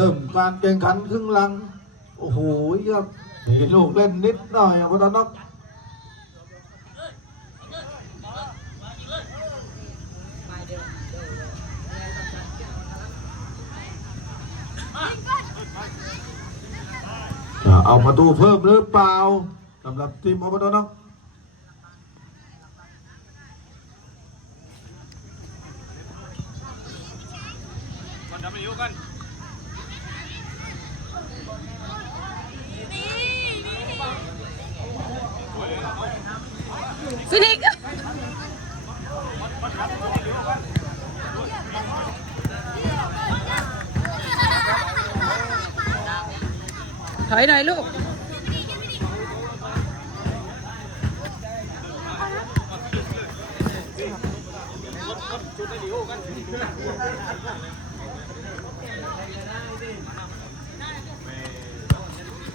ริ่มการแข่งขันครึ่งหลัง โอ้โหครับลูกเล่นนิดหน่อยอบตนกจะเอาประตูเพิ่มหรือเปล่าสำหรับทีมอบตนกก่อนดับมันอยู่กัน ฟินิกถอยหน่อยลูกอุ้ยออก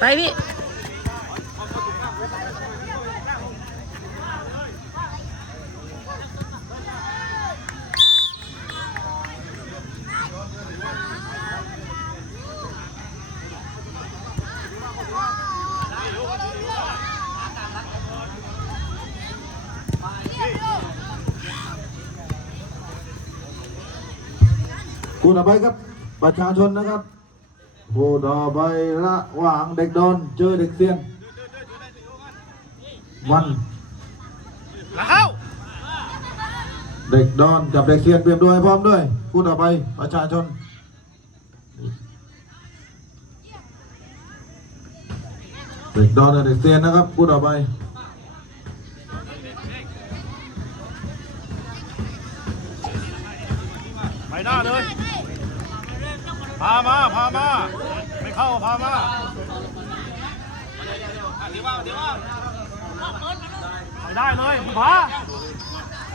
ไปพี่ คู่ต่อไปครับ ประชาชนนะครับคู่ต่อไประหว่างเด็กดอนเจอเด็กเซียนมันหลังเข้าเด็กดอนกับเด็กเซียนเตรียมตัวให้พร้อมด้วยคู่ต่อไปประชาชนเด็กดอนกับเด็กเซียนนะครับคู่ต่อไปไปหน้าเลย พามาพามา ไม่เข้าพามาเดี๋ยวว่าเดี๋ยวว่าไปได้เลยคุณพา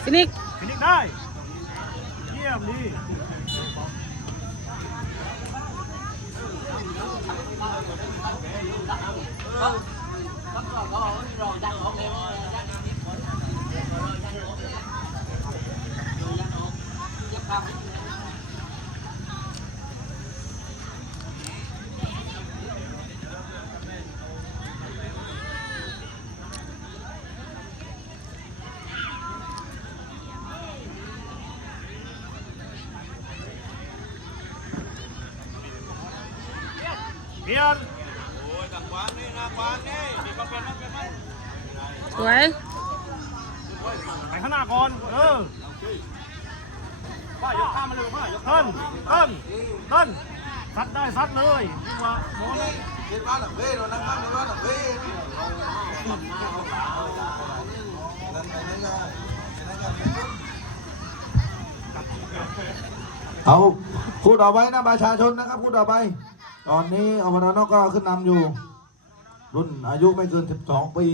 ฟินิกซ์ฟินิกได้เยี่ยมดีเปลี่ยนโอ้ยตังวางนี่นะวางนี่มีก็เป็นมั้งเป็นมั้ง ส วยไปข้างหน้าก่อน เออว่ายกข้ามมาเลยว่ายกเติ้นเติ้นเติ้นซัดได้ซัดเลยนี่ว่าโมนเเอาคู่ต่อไปนะประชาชนนะครับคู่ต่อไป ตอนนี้อบตนกก็ขึ้นนำอยู่ รุ่นอายุไม่เกิน 12 ปี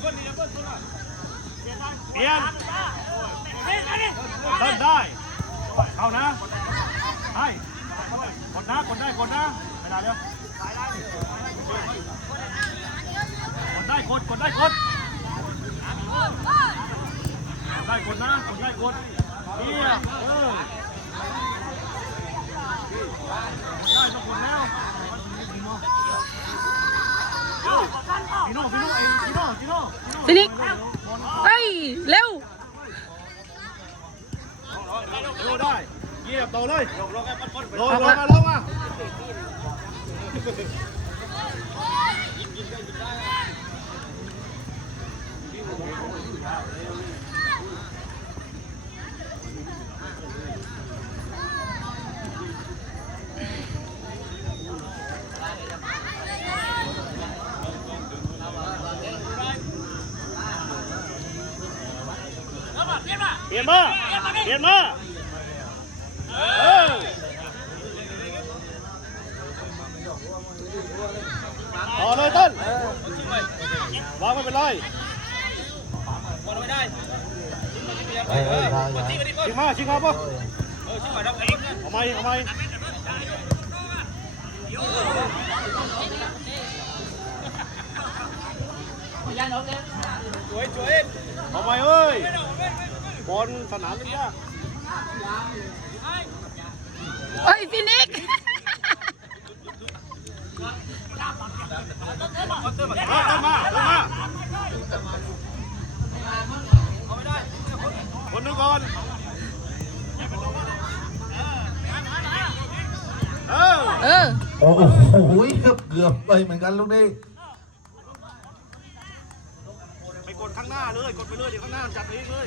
เปลี่ยนเติ้นได้เข้านะให้กดนะกดได้กดนะเวลาเร็วกดได้กดกดได้กดได้กดนะกดได้กดเฮียเออได้ต้องกดแล้วพี่โน่พี่โน่ เองพี่โน่พี่โน่ฟินิกซ์ไปเร็วเร็วได้เยียบต่อเลยลงลงลงกมาลงมายนมาเปลี่ยนมาเออต่อเลยต้นวางไม่เป็นไรเอ้ยเอ้ยได้ ได้ชิงมาชิงมาป่ะเอาไหมเอาไหมเอาไหมเอ้ย บอลสนามนี่ยากโอ้ยฟินิกซ์มาต้นมาต้นมาคนหนึงก่อนเออเออ โอ้โหเกือบเกือบไปเหมือนกันลูกนี้ไปกดข้างหน้าเลย กดไปเลยเดี๋ยวข้างหน้าจับเองเลย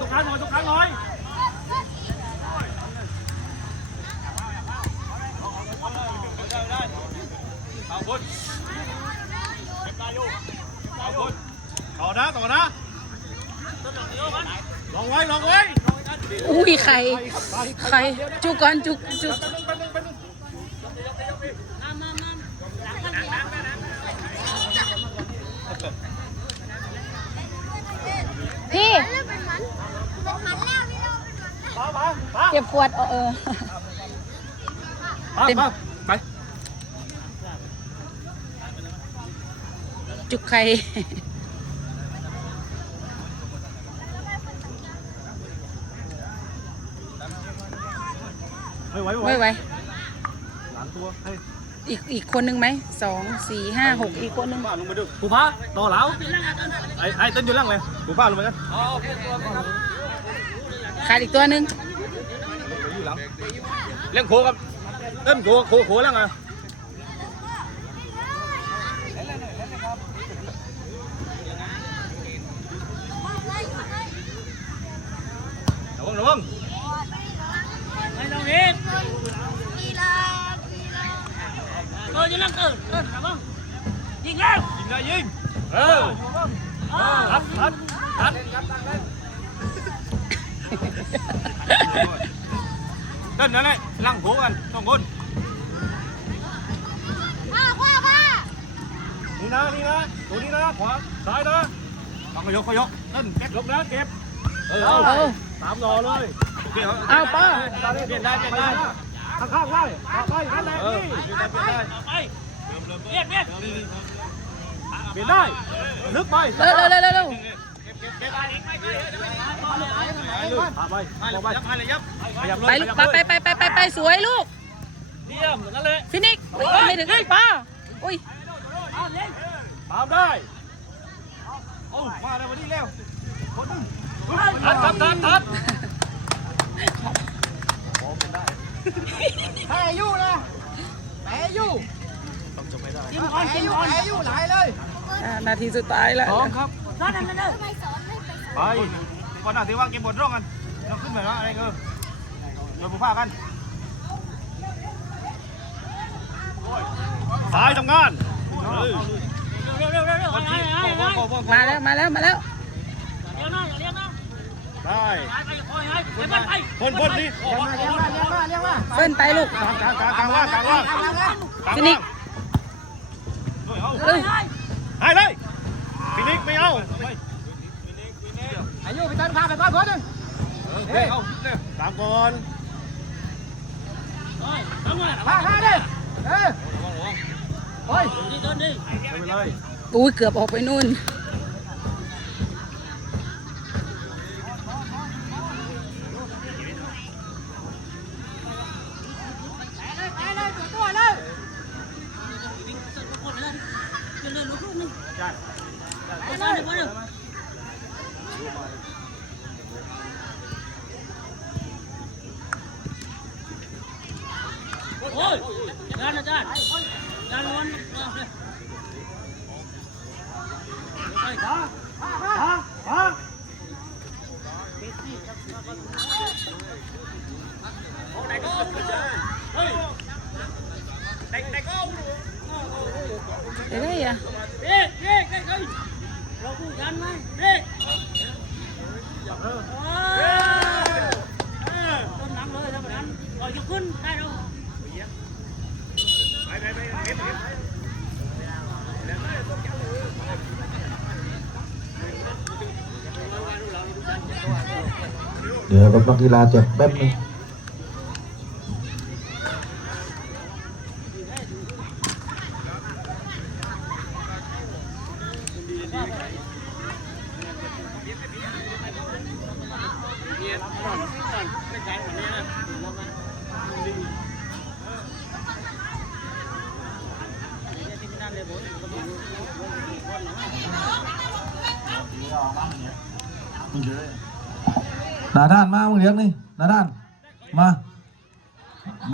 ตรงกลางตรงกลางหน่อยตรงกลางหน่อยเอาคนต่อนะต่อนะลองไว้ลองไว้อุ้ยไข่ไข่จุกก่อนจุกจุกพี่ เก็บ ขวดเอาเออ เต็มไปจุกไข่ ไม่ไหวไม่ไหวไม่ไหว หลังตัวให้อีกอีกคนนึงไหมสองสี่ห้าหกอีกคนนึงป้าลงมาดูผู้พ้าต่อเหลาไอ้ไอ้เต้นอยู่ล่างเลยผู้พ้าลงมากัน ขาดอีกตัวนึงอยู่ห ลังเล่นโคกับเต้นโคโคโคล่างอะระวังระวังไม่ต้องเห็นเออจะนั่งเออเออระวังยิงแล้วยิงได้ยิงเออทัดทัดทัดเต้น นั่นแหละล่างโคกันสองคนนี่นะนี่นะตัวนี้นะขวาซ้ายนะต้องขยกขยกเต้นเก็บยกนะเก็บเออเอาสามรอเลยโอเคครับเอาป้าเปลี่ยนได้เปลี่ยนได้ข้างข้างๆได้ข้างไปนั่นแหละนี่เปลี่ยนได้เปลี่ยนได้ไปเรียกเรียกเปลี่ยนได้ลึกไปเร็วเร็วเร็วเร็วเร็วพา ไปลูกปไปไปไปไปไปสวยลูกเยี่ยมนั่นเลยฟินิกไม่ถึงป้าอุ้ยตามได้โอ้มาเลยวันนี้เร็วคนนึงทัดทัดทัดทัดแพ้ยู่นะแพ้ยู่กินก่อนกินก่อนแพ้ยู่หลายเลยนาทีสุดท้ายแล้วนั่นนั่นนั่น ไปก่อนหน้าที่ว่าเก็บบทร่องกันเราขึ้นไปแล้วอะไรก็โดนผู้ผ้ากันสายทำงานเร็วเร็วเร็วเร็ววันไอ้ที่ไอ้ไอ้พ่อพ่อพ่อมาแล้วมาแล้วมาแล้วเลี้ยงนะอย่าเลี้ยงนะได้ไปไปคอยให้ไปไปพ่นพ่นดิเลี้ยงมาเลี้ยงมาเลี้ยงมาเลี้ยงมาเฟิ่นไปลูกกลางกลางกลางกลางว่างกลางว่างกลางฟินิกซ์เอาเอ้ยให้เลยฟินิกไม่เอา อายุไปเต้นพาไปก่อนคนหนึงเฮ้ยเอาตามก่อนทำไงพาห้าดิเออโอ้ยนี่ต้นนี่ไม่เป็นไรอุ้ยเกือบออกไปนู่นคนไหน 어. เดี๋ยวรถนักกีฬาเจ็บแป๊บนึง หนาด้านมามึงเลี้ยงนี่หนาด้าน มา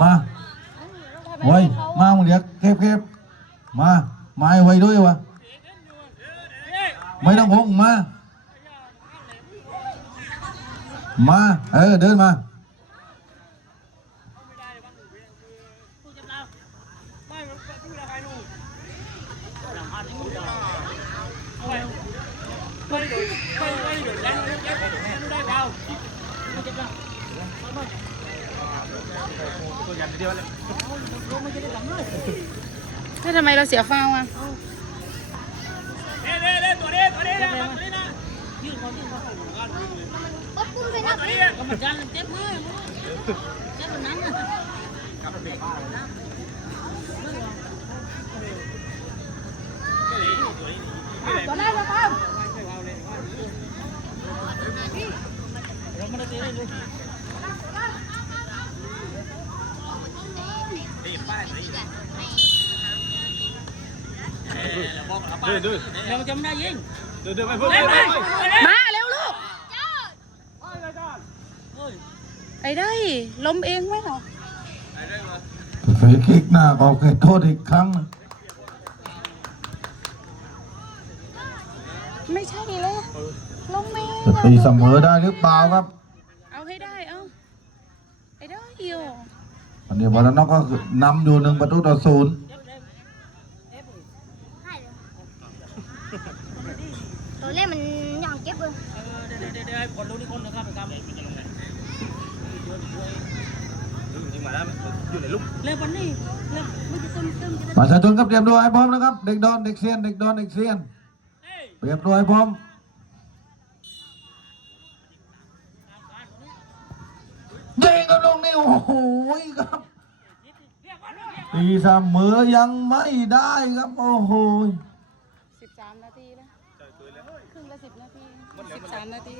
มาไว้มามึงเลี้ยงเก็บเก็บมามาไว้ด้วยวะไม่ต้องหงมา มา เออ เดินมา ตัวยันเดียวทำไมเราเสียฟาวอะเด้เด้เด้ตัวนี้ตัวนี้นะตัวนี้นะยืนเขายืนตัวนี้ก็มันจันเจ็บมือเจ็บมันนั้นตัวแรกเราครับเราไม่ได้เตะเลย ลูกเดินเดินเราจำได้ยิงเดินเดินไปเพิ่มไปเดินไปไปมาเร็วลูกเฮ้ยไอ้ได้ล้มเองไหมเหรอฟรีคิกหน้าออกเขตโทษอีกครั้ง ไม่ใช่เลยล้มเองจะตีเสมอได้หรือเปล่าครับ เอาให้ได้เอาไอ้ได้เหี่ยวอันนี้บอลนอกก็นำอยู่หนึ่งประตูต่อศูนย์ ตัวเล่นมันยังเก็บเลย เดี๋ยวเดี๋ยวเดี๋ยวคนรู้นี่คนนะครับไปกำ จริงมาแล้วอยู่ในลูก เล่นวันนี้เล่นไม่จะตึ้มตึ้มจะ ประชาชนครับเตรียมตัวให้พร้อมนะครับ เด็กดอนเด็กเซียนเด็กดอนเด็กเซียนเตรียมตัวให้พร้อมยิงกันลงนี่โอ้โหครับตีเสมอยังไม่ได้ครับโอ้โหสิบสามนาทีแล้วครึ่งละสิบนาทีสิบสามนาที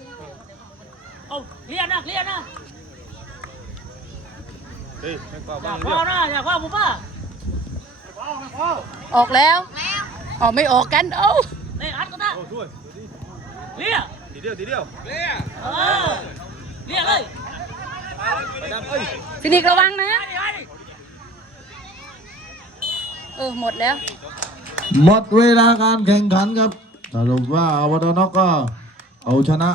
โอ้เลียนนะเลียนนะ เฮ้ยไม่กว่าอยาบ้ากงว่านะอยากว่าผมป่ะออกแล้วออกไม่ออกกันเอ้าเล่นอัดก็ได้โอ้ช่วยเลียทีเดียวทีเดียวเออเลียเลยไปดำเอ้ยฟินิกส์ระวังนะไปดิไปดิเออหมดแล้ว หมดเวลาการแข่งขันครับสรุปว่าอบตนอกก็เอาชนะ